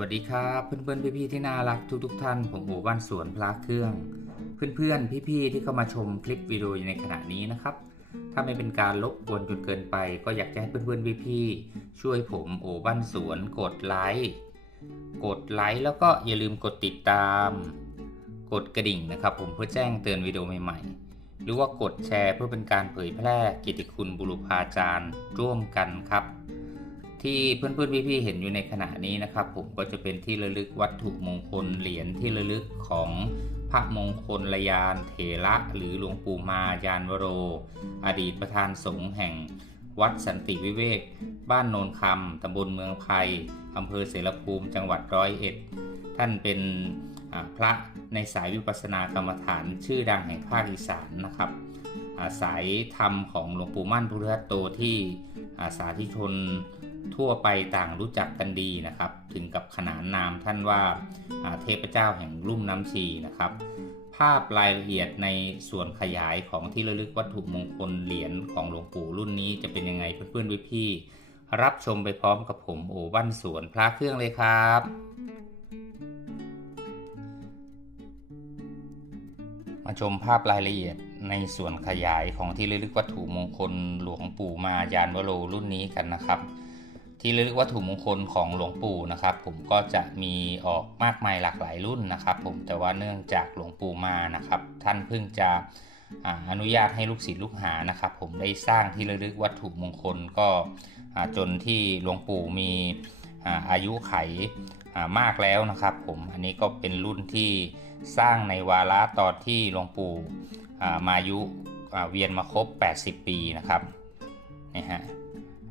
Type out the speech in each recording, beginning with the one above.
วัสดีครับเพื่อนๆพี่ๆที่น่ารักทุกๆทท่าน ผมโอบ้านสวนพระเครื่อง เพื่อนๆพี่ๆที่เข้ามาชมคลิปวิดีโอในขณะนี้นะครับ ถ้าไม่เป็นการลบกวนจนเกินไป ก็อยากจะให้เพื่อนๆพี่ๆช่วยผมโอบ้านสวนกดไลค์กดไลค์แล้วก็อย่าลืมกดติดตาม กดกระดิ่งนะครับ ผมเพื่อแจ้งเตือนวิดีโอใหม่ๆ หรือว่ากดแชร์เพื่อเป็นการเผยแพร่กิตติคุณบุรุพาจารย์ร่วมกันครับ ที่เพื่อนๆพี่ๆเห็นอยู่ในขณะนี้นะครับ ผมก็จะเป็นที่ระลึกวัตถุมงคลเหรียญที่ระลึกของพระมงคลลยานเถระหรือหลวงปู่มายานวโร อดีตประธานสงฆ์แห่งวัดสันติวิเวก บ้านโนนคำตำบลเมืองไพรอำเภอเสรภูมิจังหวัดร้อยเอ็ด ท่านเป็นพระในสายวิปัสสนากรรมฐานชื่อดังแห่งภาคอีสานนะครับอาสายธรรมของหลวงปู่มั่นพุทธโตที่สาธิชน ทั่วไปต่างรู้จักกันดีนะครับ ถึงกับขนานนามท่านว่าเทพเจ้าแห่งลุ่มน้ำชีนะครับ ภาพรายละเอียดในส่วนขยายของที่ระลึกวัตถุมงคลเหรียญของหลวงปู่รุ่นนี้จะเป็นยังไงเพื่อนๆพี่ๆรับชมไปพร้อมกับผมโอบ้นสวนพระเครื่องเลยครับมาชมภาพรายละเอียดในส่วนขยายของที่ระลึกวัตถุมงคลหลวงปู่มายานวโรรุ่นนี้กันนะครับ ที่ระลึกวัตถุมงคลของหลวงปู่นะครับ ผมก็จะมีออกมากมายหลากหลายรุ่นนะครับ ผมแต่ว่าเนื่องจากหลวงปู่มานะครับ ท่านเพิ่งจะอนุญาตให้ลูกศิษย์ลูกหานะครับ ผมได้สร้างที่ระลึกวัตถุมงคลก็จนที่หลวงปู่มีอายุไขามากแล้วนะครับ ผมอันนี้ก็เป็นรุ่นที่สร้างในวาระตอนที่หลวงปู่อามาอายุเวียนมาครบ 80 ปีนะครับนี่ฮะ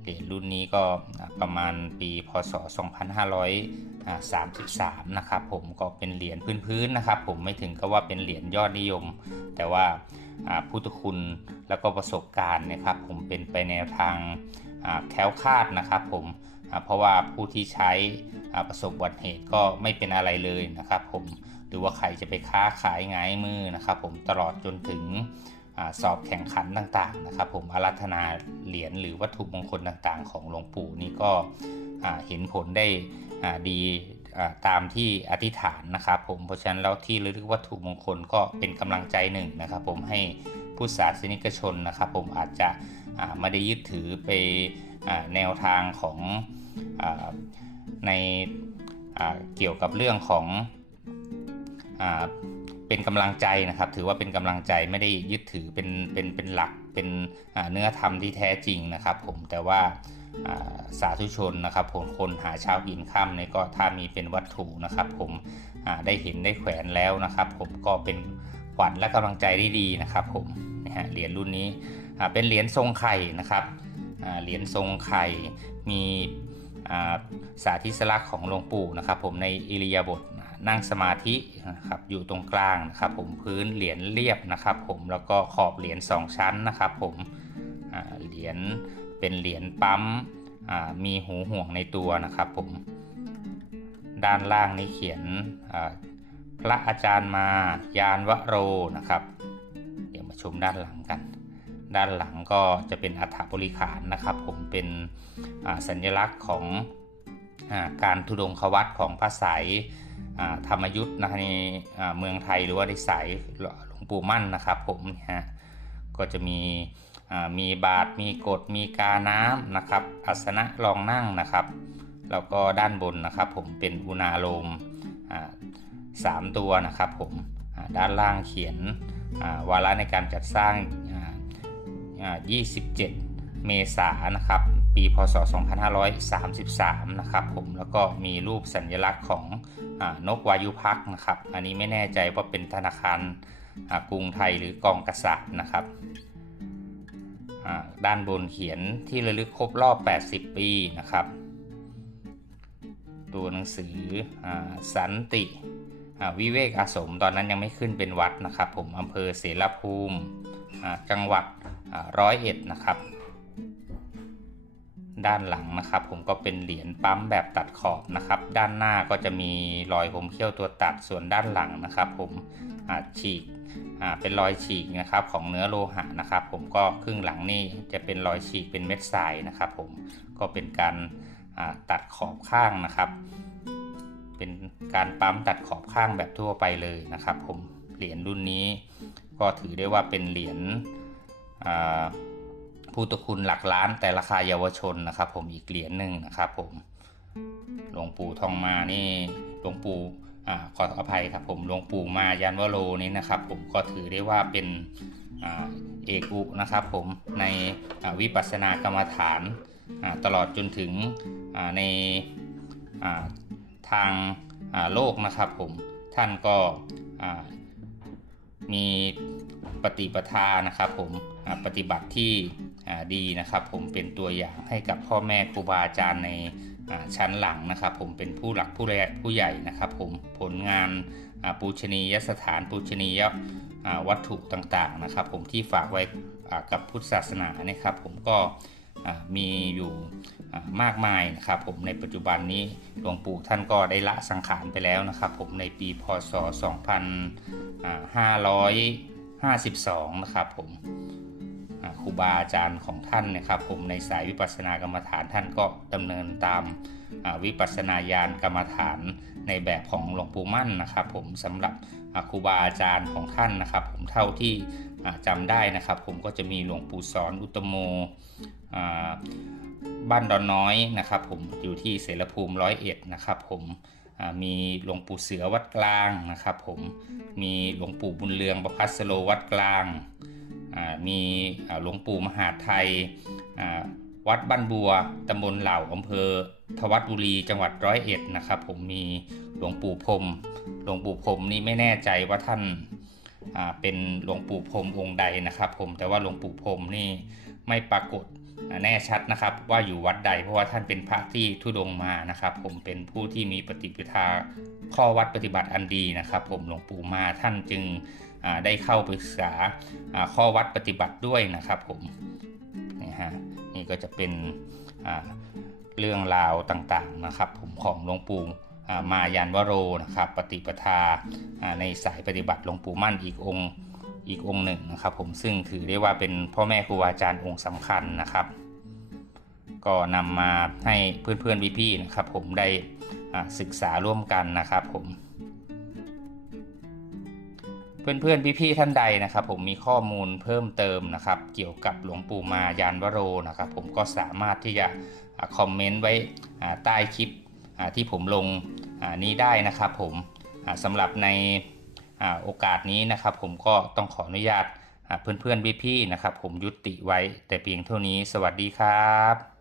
เหรียญรุ่นนี้ก็ประมาณปีพศ 2533 นะครับผมก็เป็นเหรียญพื้นๆนะครับ ผมไม่ถึงกับว่าเป็นเหรียญยอดนิยม แต่ว่าพุทธคุณแล้วก็ประสบการณ์นะครับ ผมเป็นไปแนทางแคล้วคลาดนะครับ ผมเพราะว่าผู้ที่ใช้ประสบอุบัติเหตุก็ไม่เป็นอะไรเลยนะครับ ผมหรือว่าใครจะไปค้าขายง่ายมือนะครับ ผมตลอดจนถึง สอบแข่งขันต่างๆนะครับ ผมอารัธนาเหรียญหรือวัตถุมงคลต่างๆ ของหลวงปู่นี่ก็เห็นผลได้ดีตามที่อธิษฐานนะครับ ผมเพราะฉะนั้นแล้วที่ระลึกวัตถุมงคลก็เป็นกำลังใจหนึ่งนะครับ ผมให้ผู้ศาสนิกชนนะครับ ผมอาจจะอ่าไม่ได้ยึดถือไปอแนวทางของอในเกี่ยวกับเรื่องของ เป็นกำลังใจนะครับ ถือว่าเป็นกำลังใจไม่ได้ยึดถือเป็นเป็นเป็นหลักเป็นเนื้อธรรมที่แท้จริงนะครับ ผมแต่ว่าสาธุชนนะครับผมคนหาเช้ากินข้ามเนี่ยก็ถ้ามีเป็นวัตถุนะครับ ผมได้เห็นได้แขวนแล้วนะครับ ผมก็เป็นขวัญและกำลังใจด้ดีนะครับ ผมนะฮะเหรียญรุ่นนี้เป็นเหรียญทรงไข่นะครับเหรียญทรงไข่มีสาธิสลักษณ์ของหลวงปู่นะครับ ผมในอิริยาบถ นั่งสมาธินะครับอยู่ตรงกลางนะครับผมพื้นเหรียญเรียบนะครับ ผมแล้วก็ขอบเหรียญ2ชั้นนะครับ ผมเหรียญเป็นเหรียญปั๊มมีหูห่วงในตัวนะครับ ผมด้านล่างนี้เขียนพระอาจารย์มายานวโรนะครับ เดี๋ยวมาชมด้านหลังกัน ด้านหลังก็จะเป็นอัฐบริขารนะครับ ผมเป็นสัญลักษณ์ของอการทุดงควัตของพระไสย ธรรมยุทธ์นะในอ่เมืองไทยหรือว่าในสายหลวงปู่มั่นนะครับ ผมเนี่ยฮะก็จะมีมีบาทมีกฎมีกาน้ำนะครับอัสนะรองนั่งนะครับแล้วก็ด้านบนนะครับ ผมเป็นอุณาโลมสามตัวนะครับ ผมด้านล่างเขียนวาระในการจัดสร้างอ่าอ่า27 เมษานะครับ ปีพศ 2533 นะครับผมแล้วก็มีรูปสัญลักษณ์ของอนกวายุพักนะครับ อันนี้ไม่แน่ใจว่าเป็นธนาคารกรุงไทยหรือกองกษัตริย์นะครับด้านบนเขียนที่ระลึกครบรอบ 80 ปีนะครับ ตัวหนังสืออสันติวิเวกอาสมตอนนั้นยังไม่ขึ้นเป็นวัดนะครับ ผมอำเภอเสรภูมิจังหวัดร้อยเอ็ดนะครับ ด้านหลังนะครับ ผมก็เป็นเหรียญปั๊มแบบตัดขอบนะครับ ด้านหน้าก็จะมีรอยคมเขี้ยวตัวตัดส่วนด้านหลังนะครับ ผมฉีกเป็นรอยฉีกนะครับของเนื้อโลหะนะครับ ผมก็ครึ่งหลังนี่จะเป็นรอยฉีกเป็นเม็ดทรายนะครับ ผมก็เป็นการตัดขอบข้างนะครับ เป็นการปั๊มตัดขอบข้างแบบทั่วไปเลยนะครับ ผมเหรียญรุ่นนี้ ก็ถือได้ว่าเป็นเหรียญ พุทธคุณหลักล้านแต่ราคาเยาวชนนะครับ ผมอีกเหรียญหนึ่งนะครับ ผมหลวงปู่ทองมานี่หลวงปู่อ่าขออภัยครับผมหลวงปู่มายันวโรนี้นะครับ ผมก็ถือได้ว่าเป็นอ่าเอกอุนะครับ ผมในวิปัสสนากรรมฐานตลอดจนถึงในาทางาโลกนะครับ ผมท่านก็มีปฏิปทานะครับ ผมปฏิบัติที่ ดีนะครับผมเป็นตัวอย่างให้กับพ่อแม่ครูบาอาจารย์ในชั้นหลังนะครับ ผมเป็นผู้หลักผู้ใหญ่ผู้ใหญ่นะครับ ผมผลงานปูชนียสถานปูชนียาวัตถุต่างๆนะครับ ผมที่ฝากไว้กับพุทธศาสนานะครับ ผมก็มีอยู่มากมายนะครับ ผมในปัจจุบันนี้หลวงปู่ท่านก็ได้ละสังขารไปแล้วนะครับ ผมในปีพศ 2552 นะครับผม ครูบาอาจารย์ของท่านนะครับผมในสายวิปัสสนากรรมฐานท่านก็ดำเนินตามวิปัสสนาญาณกรรมฐานในแบบของหลวงปู่มั่นนะครับผมสำหรับครูบาอาจารย์ของท่านนะครับ ผมเท่าที่อ่าจำได้นะครับ ผมก็จะมีหลวงปู่สอนอุตโมบ้านดอนน้อยนะครับ ผมอยู่ที่เสรภูมิร้อยเอ็ดนะครับ ผมมีหลวงปู่เสือวัดกลางนะครับ ผมมีหลวงปู่บุญเรืองประพัสโลวัดกลาง มีหลวงปู่มหาไทย วัดบ้านบัวตำบลเหล่าอำเภอทวัดบุรีจังหวัดร้อยเอ็ดนะครับ ผมมีหลวงปู่พรมหลวงปู่พรมนี่ไม่แน่ใจว่าท่านาเป็นหลวงปู่พรมองค์ใดนะครับ ผมแต่ว่าหลวงปู่พรมนี่ไม่ปรากฏแน่ชัดนะครับว่าอยู่วัดใดเพราะว่าท่านเป็นพระที่ทุดงมานะครับ ผมเป็นผู้ที่มีปฏิปทาข้อวัดปฏิบัติอันดีนะครับ ผมหลวงปู่มาท่านจึง ได้เข้าปศึกษาข้อวัดปฏิบัติด้วยนะครับผมนี่ฮะนี่ก็จะเป็นเรื่องราวต่างๆนะครับ ผมของหลวงปู่มายันวโรนะครับ ปฏิปทาในสายปฏิบัติหลวงปู่มั่นอีกองค์อีกองค์หนึ่งนะครับ ผมซึ่งถือได้ว่าเป็นพ่อแม่ครูอาจารย์องค์สำคัญนะครับ ก็นำมาให้เพื่อนๆพี่ๆนะครับ ผมได้ศึกษาร่วมกันนะครับ ผม เพื่อนๆพี่ๆท่านใดนะครับ ผมมีข้อมูลเพิ่มเติมนะครับ เกี่ยวกับหลวงปู่มายานวโรนะครับ ผมก็สามารถที่จะคอมเมนต์ไว้ใต้คลิปที่ผมลงนี้ได้นะครับ ผมสำหรับในโอกาสนี้นะครับ ผมก็ต้องขออนุญาตเพื่อนๆพี่ๆนะครับ ผมยุติไว้แต่เพียงเท่านี้ สวัสดีครับ